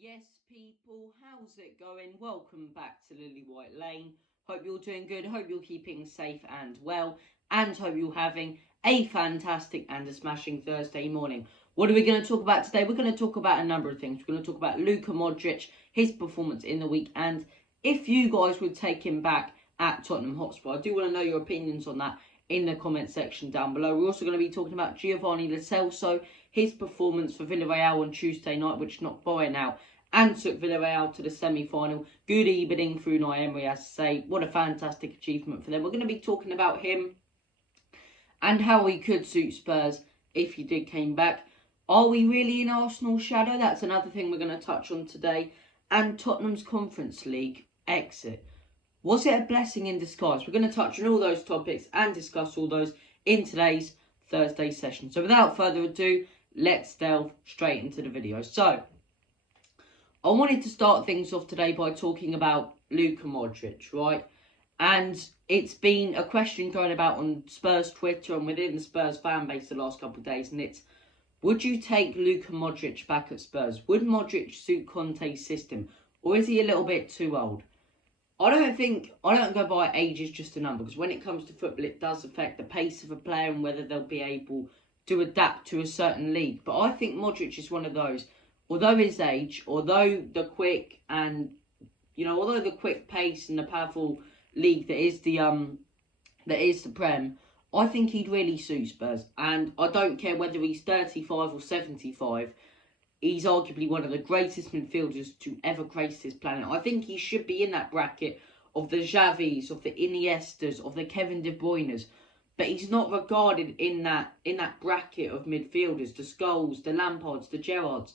Yes, people, how's it going? Welcome back to Lily White Lane. Hope you're doing good, hope you're keeping safe and well, and hope you're having a fantastic and a smashing Thursday morning. What are we going to talk about today? We're going to talk about a number of things. We're going to talk about Luka Modric, his performance in the week, and if you guys would take him back at Tottenham Hotspur. I do want to know your opinions on that in the comment section down below. We're also going to be talking about Giovanni Lo Celso, his performance for Villarreal on Tuesday night, which knocked Bayern out and took Villarreal to the semi-final. Good evening through Unai Emery, as I say. What a fantastic achievement for them. We're going to be talking about him and how he could suit Spurs if he did came back. Are we really in Arsenal's shadow? That's another thing we're going to touch on today. And Tottenham's Conference League exit. Was it a blessing in disguise? We're going to touch on all those topics and discuss all those in today's Thursday session. So without further ado, let's delve straight into the video. So, I wanted to start things off today by talking about Luka Modric, right? And it's been a question going about on Spurs Twitter and within the Spurs fan base the last couple of days, and it's, would you take Luka Modric back at Spurs? Would Modric suit Conte's system? Or is he a little bit too old? I don't go by age is just a number, because when it comes to football, it does affect the pace of a player and whether they'll be able to adapt to a certain league. But I think Modric is one of those, although his age, although the quick pace and the powerful league that is the Prem, I think he'd really suit Spurs. And I don't care whether he's 35 or 75. He's arguably one of the greatest midfielders to ever grace this planet. I think he should be in that bracket of the Xavis, of the Iniestas, of the Kevin De Bruynes. But he's not regarded in that bracket of midfielders, the Scholes, the Lampards, the Gerrards.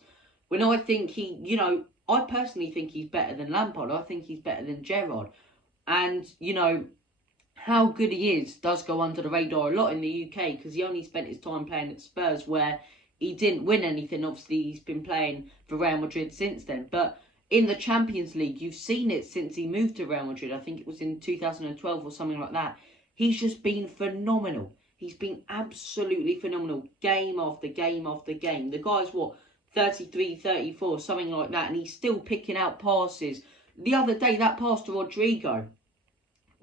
When I think I personally think he's better than Lampard. I think he's better than Gerrard. And, how good he is does go under the radar a lot in the UK, because he only spent his time playing at Spurs, where he didn't win anything. Obviously, he's been playing for Real Madrid since then. But in the Champions League, you've seen it since he moved to Real Madrid. I think it was in 2012 or something like that. He's just been phenomenal. He's been absolutely phenomenal. Game after game after game. The guy's, 33, 34, something like that. And he's still picking out passes. The other day, that pass to Rodrigo,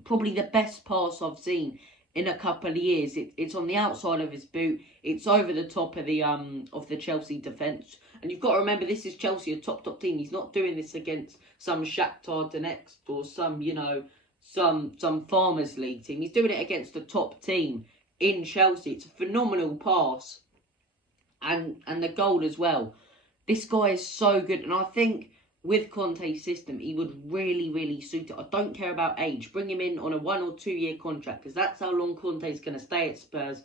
probably the best pass I've seen in a couple of years. It's on the outside of his boot. It's over the top of the Chelsea defence. And you've got to remember, this is Chelsea, a top team. He's not doing this against some Shakhtar Donetsk or some Farmers League team. He's doing it against a top team in Chelsea. It's a phenomenal pass. And the goal as well. This guy is so good. And I think with Conte's system, he would really, really suit it. I don't care about age. Bring him in on a 1 or 2 year contract, because that's how long Conte's going to stay at Spurs.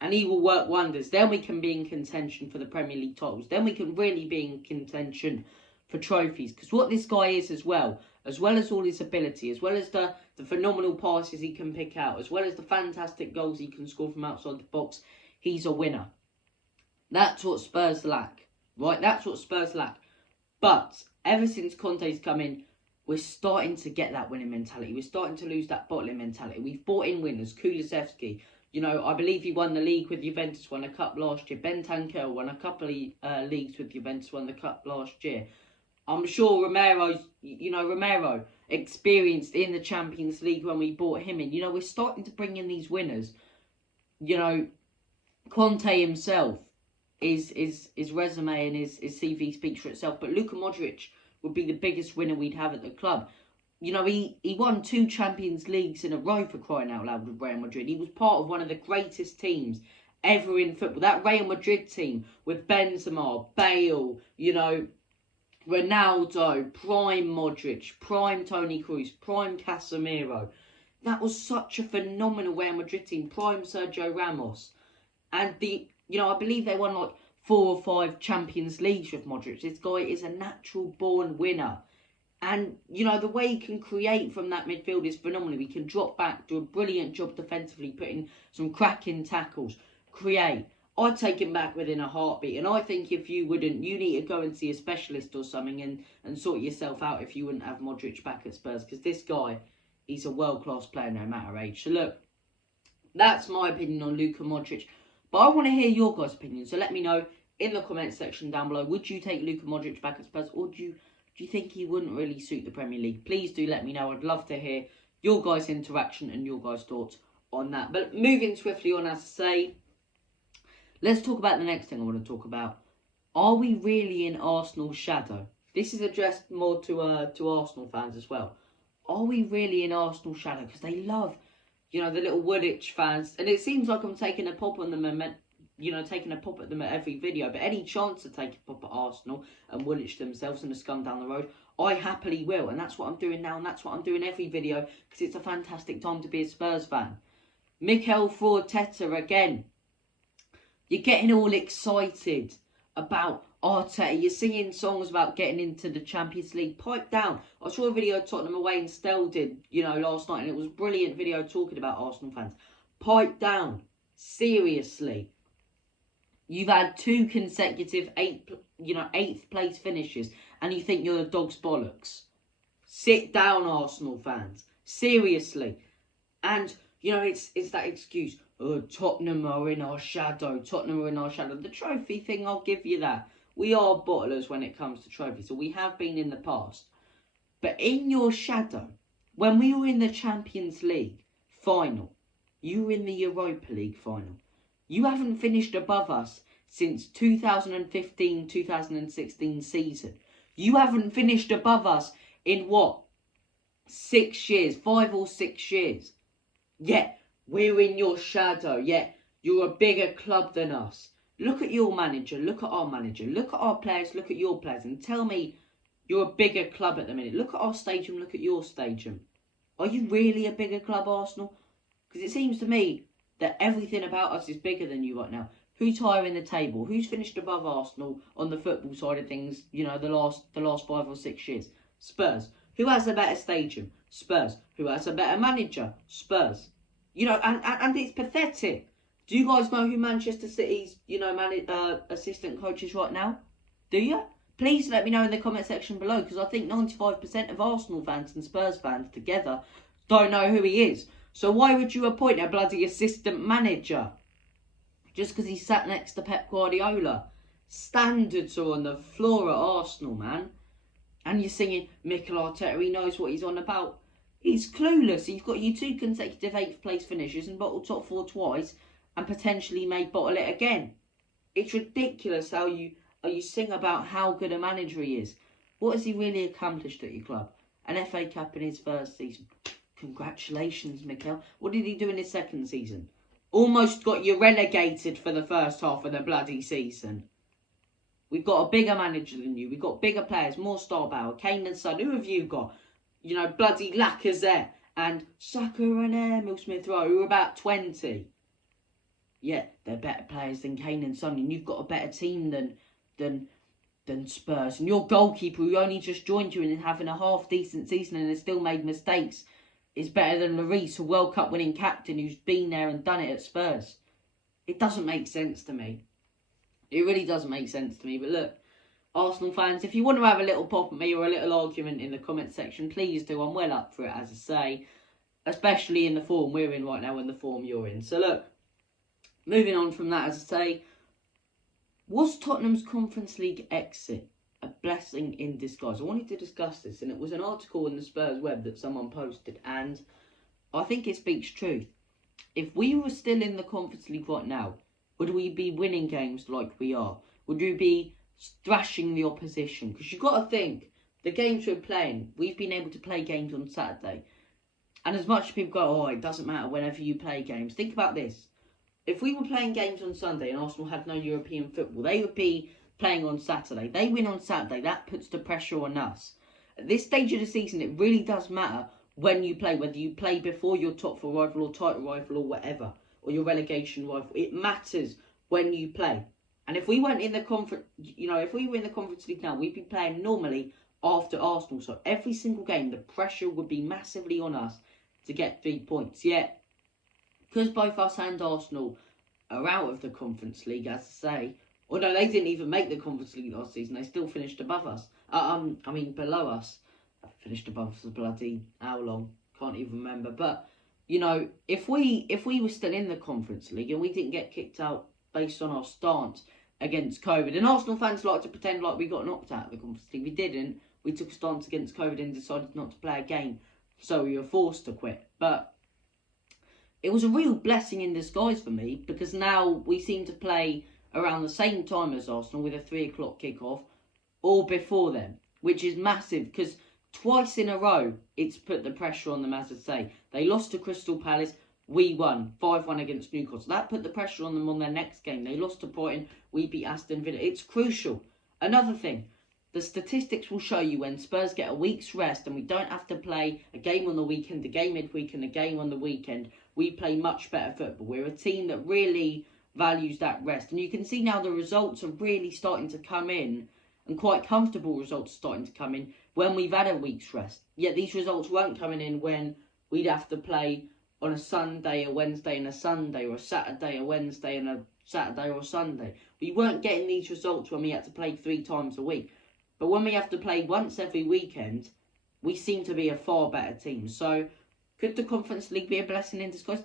And he will work wonders. Then we can be in contention for the Premier League titles. Then we can really be in contention for trophies. Because what this guy is as well as all his ability, as well as the phenomenal passes he can pick out, as well as the fantastic goals he can score from outside the box, he's a winner. That's what Spurs lack. Right? That's what Spurs lack. But ever since Conte's come in, we're starting to get that winning mentality. We're starting to lose that bottling mentality. We've brought in winners. Kulusevski, I believe he won the league with Juventus, won a cup last year. Bentancur won a couple of leagues with Juventus, won the cup last year. I'm sure Romero experienced in the Champions League when we brought him in. We're starting to bring in these winners. Conte himself, his resume and his CV speaks for itself. But Luka Modric would be the biggest winner we'd have at the club. He won 2 Champions Leagues in a row, for crying out loud, with Real Madrid. He was part of one of the greatest teams ever in football. That Real Madrid team with Benzema, Bale, Ronaldo, prime Modric, prime Toni Kroos, prime Casemiro. That was such a phenomenal Real Madrid team, prime Sergio Ramos. And I believe they won 4 or 5 Champions Leagues with Modric. This guy is a natural born winner. And, the way he can create from that midfield is phenomenal. He can drop back, do a brilliant job defensively, put in some cracking tackles, create. I'd take him back within a heartbeat. And I think if you wouldn't, you need to go and see a specialist or something and sort yourself out if you wouldn't have Modric back at Spurs. Because this guy, he's a world-class player no matter age. So look, that's my opinion on Luka Modric. But I want to hear your guys' opinion. So let me know in the comment section down below. Would you take Luka Modric back at Spurs, or do you think he wouldn't really suit the Premier League? Please do let me know. I'd love to hear your guys' interaction and your guys' thoughts on that. But moving swiftly on, as I say, let's talk about the next thing I want to talk about. Are we really in Arsenal's shadow? This is addressed more to Arsenal fans as well. Are we really in Arsenal's shadow? Because they love, the little woolwhich fans. And it seems like I'm taking a pop on them and, taking a pop at them at every video. But any chance to take a pop at Arsenal and woolwich themselves and the scum down the road, I happily will. And that's what I'm doing now. And that's what I'm doing every video. Because it's a fantastic time to be a Spurs fan. Mikel Arteta again. You're getting all excited about Arteta. You're singing songs about getting into the Champions League. Pipe down. I saw a video Tottenham away and Stell did, last night, and it was a brilliant video talking about Arsenal fans. Pipe down. Seriously. You've had 2 consecutive 8th place finishes, and you think you're the dog's bollocks. Sit down, Arsenal fans. Seriously. And, it's that excuse. Oh, Tottenham are in our shadow. Tottenham are in our shadow. The trophy thing, I'll give you that. We are bottlers when it comes to trophies. So we have been in the past. But in your shadow, when we were in the Champions League final, you were in the Europa League final. You haven't finished above us since 2015-2016 season. You haven't finished above us in what? 6 years. 5 or 6 years. Yet, we're in your shadow, yet you're a bigger club than us. Look at your manager, look at our manager, look at our players, look at your players, and tell me you're a bigger club at the minute. Look at our stadium, look at your stadium. Are you really a bigger club, Arsenal? Because it seems to me that everything about us is bigger than you right now. Who's higher in the table? Who's finished above Arsenal on the football side of things, the last 5 or 6 years? Spurs. Who has a better stadium? Spurs. Who has a better manager? Spurs. And it's pathetic. Do you guys know who Manchester City's, assistant coach is right now? Do you? Please let me know in the comment section below, because I think 95% of Arsenal fans and Spurs fans together don't know who he is. So why would you appoint a bloody assistant manager? Just because he sat next to Pep Guardiola. Standards are on the floor at Arsenal, man. And you're singing, Mikel Arteta, he knows what he's on about. He's clueless. He's got you 2 consecutive 8th place finishes and bottled top 4 twice and potentially may bottle it again. It's ridiculous how you sing about how good a manager he is. What has he really accomplished at your club? An FA Cup in his first season. Congratulations, Mikel. What did he do in his second season? Almost got you relegated for the first half of the bloody season. We've got a bigger manager than you. We've got bigger players, more star power. Kane and Son. Who have you got? Bloody Lacazette and Saka and Emil Smith-Rowe, who are about 20. Yeah, they're better players than Kane and Son, and you've got a better team than Spurs. And your goalkeeper, who only just joined you and is having a half-decent season and has still made mistakes, is better than Lloris, a World Cup winning captain who's been there and done it at Spurs. It doesn't make sense to me. It really doesn't make sense to me. But look, Arsenal fans, if you want to have a little pop at me or a little argument in the comment section, please do. I'm well up for it, as I say. Especially in the form we're in right now and the form you're in. So look, moving on from that, as I say, was Tottenham's Conference League exit a blessing in disguise? I wanted to discuss this, and it was an article in the Spurs web that someone posted, and I think it speaks truth. If we were still in the Conference League right now, would we be winning games like we are? Would we be thrashing the opposition? Because you've got to think, the games we're playing, we've been able to play games on Saturday. And as much as people go, oh, it doesn't matter whenever you play games. Think about this. If we were playing games on Sunday and Arsenal had no European football, they would be playing on Saturday. They win on Saturday. That puts the pressure on us. At this stage of the season, it really does matter when you play. Whether you play before your top 4 rival or title rival or whatever. Or your relegation rival. It matters when you play. And if we weren't in the conference, if we were in the Conference League now, we'd be playing normally after Arsenal. So every single game, the pressure would be massively on us to get 3 points. Yet, because both us and Arsenal are out of the Conference League, as I say, although they didn't even make the Conference League last season, they still finished above us. Below us. Finished above us for bloody how long? Can't even remember. But, if we were still in the Conference League and we didn't get kicked out based on our stance against COVID. And Arsenal fans like to pretend like we got knocked out of the Conference League. We didn't. We took a stance against COVID and decided not to play a game. So we were forced to quit. But it was a real blessing in disguise for me, because now we seem to play around the same time as Arsenal with a 3 o'clock kickoff, or before them, which is massive, because twice in a row it's put the pressure on them, as I say. They lost to Crystal Palace, we won 5-1 against Newcastle. That put the pressure on them on their next game. They lost to Brighton, we beat Aston Villa. It's crucial. Another thing, the statistics will show you when Spurs get a week's rest and we don't have to play a game on the weekend, a game midweek and a game on the weekend, we play much better football. We're a team that really values that rest. And you can see now the results are really starting to come in, and quite comfortable results are starting to come in when we've had a week's rest. Yet these results weren't coming in when we'd have to play on a Sunday, a Wednesday and a Sunday, or a Saturday, a Wednesday and a Saturday or a Sunday. We weren't getting these results when we had to play 3 times a week. But when we have to play once every weekend, we seem to be a far better team. So could the Conference League be a blessing in disguise?